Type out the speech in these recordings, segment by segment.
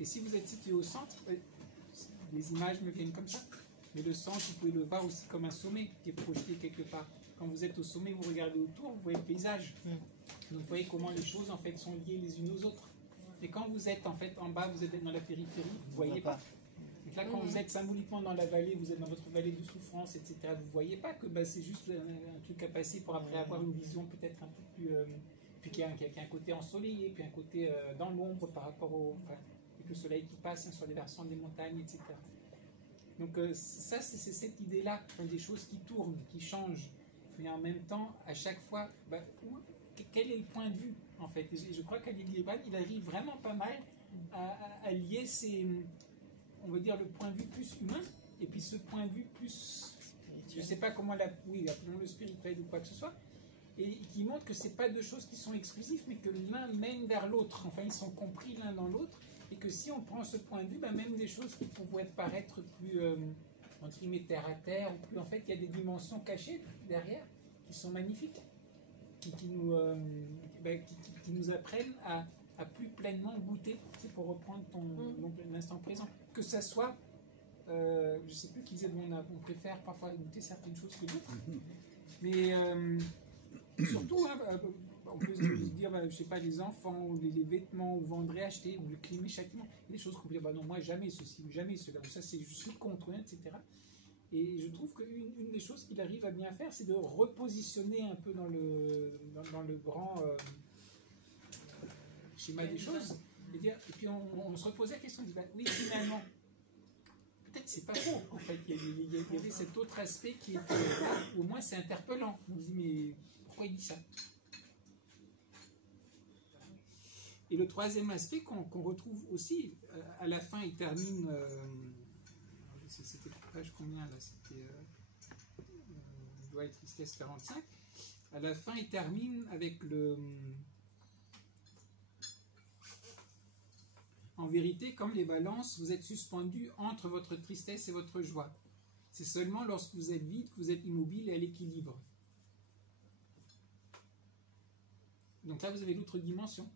Et si vous êtes situé au centre, les images me viennent comme ça, mais le centre, vous pouvez le voir aussi comme un sommet qui est projeté quelque part. Quand vous êtes au sommet, vous regardez autour, vous voyez le paysage. Donc vous voyez comment les choses en fait sont liées les unes aux autres. Et quand vous êtes en fait en bas, vous êtes dans la périphérie, vous ne voyez pas. Donc là, quand vous êtes symboliquement dans la vallée, vous êtes dans votre vallée de souffrance, etc., vous ne voyez pas que c'est juste un truc à passer pour après avoir une vision peut-être un peu plus... puis qu'il y a un côté ensoleillé, puis un côté dans l'ombre par rapport avec le soleil qui passe sur les versants des montagnes, etc. Donc ça, c'est cette idée-là, des choses qui tournent, qui changent, mais en même temps, à chaque fois, quel est le point de vue, en fait? Et je crois qu'Ali Liban, il arrive vraiment pas mal à lier on va dire, le point de vue plus humain, et puis ce point de vue plus, je ne sais pas comment appelons le spirituel ou quoi que ce soit, et qui montre que ce n'est pas deux choses qui sont exclusives, mais que l'un mène vers l'autre, enfin ils sont compris l'un dans l'autre, et que si on prend ce point de vue, même des choses qui pourraient paraître plus, entre guillemets, terre à terre, ou plus, en fait, il y a des dimensions cachées derrière, qui sont magnifiques, qui nous apprennent à plus pleinement goûter, pour reprendre l'instant présent. Que ça soit, je ne sais plus qui disait, on préfère parfois goûter certaines choses que d'autres, mais surtout, on peut se dire, je ne sais pas, les enfants, ou les vêtements, ou vendre et acheter, ou le climat, châtiment, des choses qu'on peut dire, non, moi jamais ceci, ou jamais cela, ou ça, je suis contre, etc. Et je trouve qu'une des choses qu'il arrive à bien faire, c'est de repositionner un peu dans le grand schéma des choses, et puis on se reposait la question, on dit, oui, finalement, peut-être c'est pas faux, en fait, il y avait cet autre aspect qui était, au moins c'est interpellant, on se dit, mais pourquoi il dit ça? Et le troisième aspect qu'on retrouve aussi, à la fin, il termine, c'était page combien là? C'était Joie et Tristesse 45. À la fin, il termine avec en vérité, comme les balances, vous êtes suspendus entre votre tristesse et votre joie. C'est seulement lorsque vous êtes vide que vous êtes immobile et à l'équilibre. Donc là, vous avez l'autre dimension.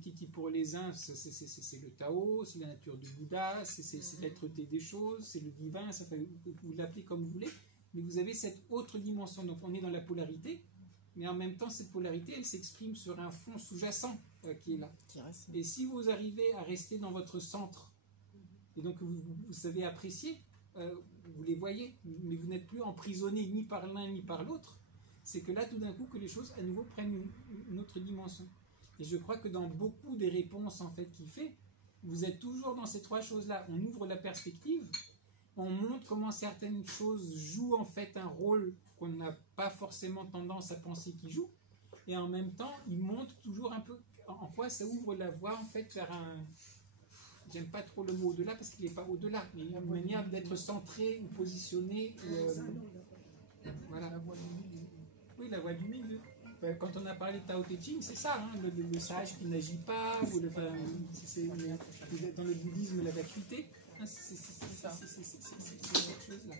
Qui pour les uns, c'est le Tao, c'est la nature du Bouddha, c'est l'être-té des choses, c'est le divin, vous l'appelez comme vous voulez, mais vous avez cette autre dimension. Donc on est dans la polarité, mais en même temps, cette polarité, elle s'exprime sur un fond sous-jacent qui est là. Et si vous arrivez à rester dans votre centre, et donc vous savez apprécier, vous les voyez, mais vous n'êtes plus emprisonné ni par l'un ni par l'autre, c'est que là, tout d'un coup, que les choses, à nouveau, prennent une autre dimension. Et je crois que dans beaucoup des réponses en fait qu'il fait, vous êtes toujours dans ces trois choses-là. On ouvre la perspective, on montre comment certaines choses jouent en fait un rôle qu'on n'a pas forcément tendance à penser qu'ils jouent, et en même temps, il montre toujours un peu en quoi ça ouvre la voie en fait vers un... J'aime pas trop le mot au-delà parce qu'il n'est pas au-delà, mais une manière d'être centré ou positionné. Voilà. Oui, la voie du milieu. Quand on a parlé de Tao Te Ching, c'est ça, hein, le sage qui n'agit pas, ou c'est dans le bouddhisme la vacuité, hein, c'est cette chose-là.